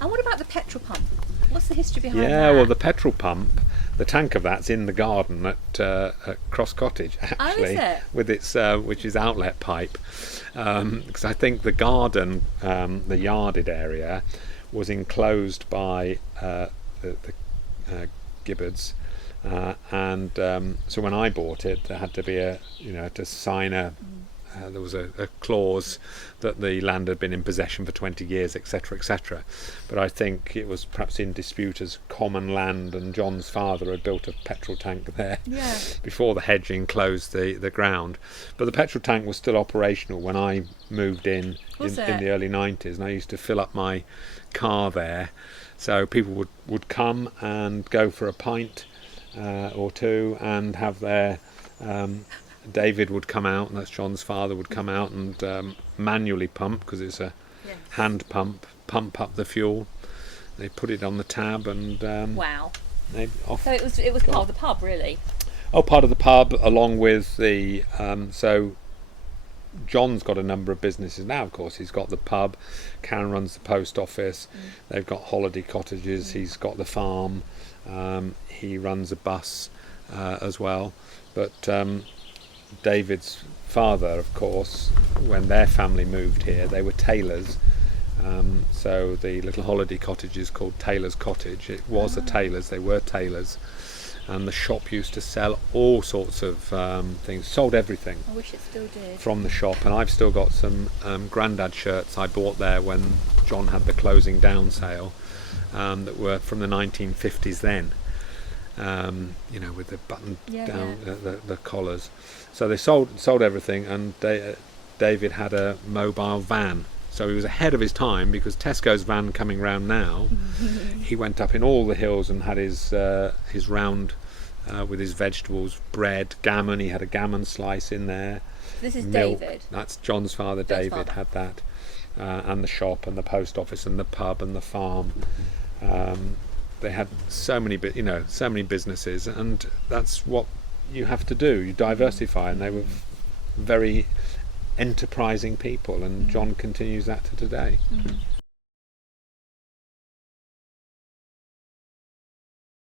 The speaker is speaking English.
And what about the petrol pump? What's the history behind that? Yeah, well, the petrol pump, the tank of that's in the garden at Cross Cottage, actually, is it? with its which is outlet pipe, because I think the garden, the yarded area, was enclosed by the Gibbards, and so when I bought it, there had to be to sign there was a clause that the land had been in possession for 20 years, etc., etc. But I think it was perhaps in dispute as common land, and John's father had built a petrol tank there before the hedge enclosed the ground. But the petrol tank was still operational when I moved in the early 90s, and I used to fill up my car there. So people would come and go for a pint or two and have their... David would come out, and that's John's father, would come out and manually pump, because it's a hand pump up the fuel. They put it on the tab and wow. Off. So it was part of the pub, really. Oh, part of the pub, along with the so John's got a number of businesses now. Of course, he's got the pub. Karen runs the post office. They've got holiday cottages. He's got the farm. He runs a bus as well. But David's father, of course, when their family moved here, they were tailors. So the little holiday cottage is called Taylor's Cottage. It was a tailor's, they were tailors. And the shop used to sell all sorts of things, sold everything. I wish it still did. From the shop. And I've still got some Grandad shirts I bought there when John had the closing down sale, that were from the 1950s then. With the button down, the collars. So they sold everything, and David had a mobile van. So he was ahead of his time, because Tesco's van coming round now, he went up in all the hills and had his round with his vegetables, bread, gammon. He had a gammon slice in there. This is milk. David. That's John's father. David had that, and the shop and the post office and the pub and the farm. They had so many businesses, and that's what you have to do. You diversify, and they were very enterprising people, and John continues that to today.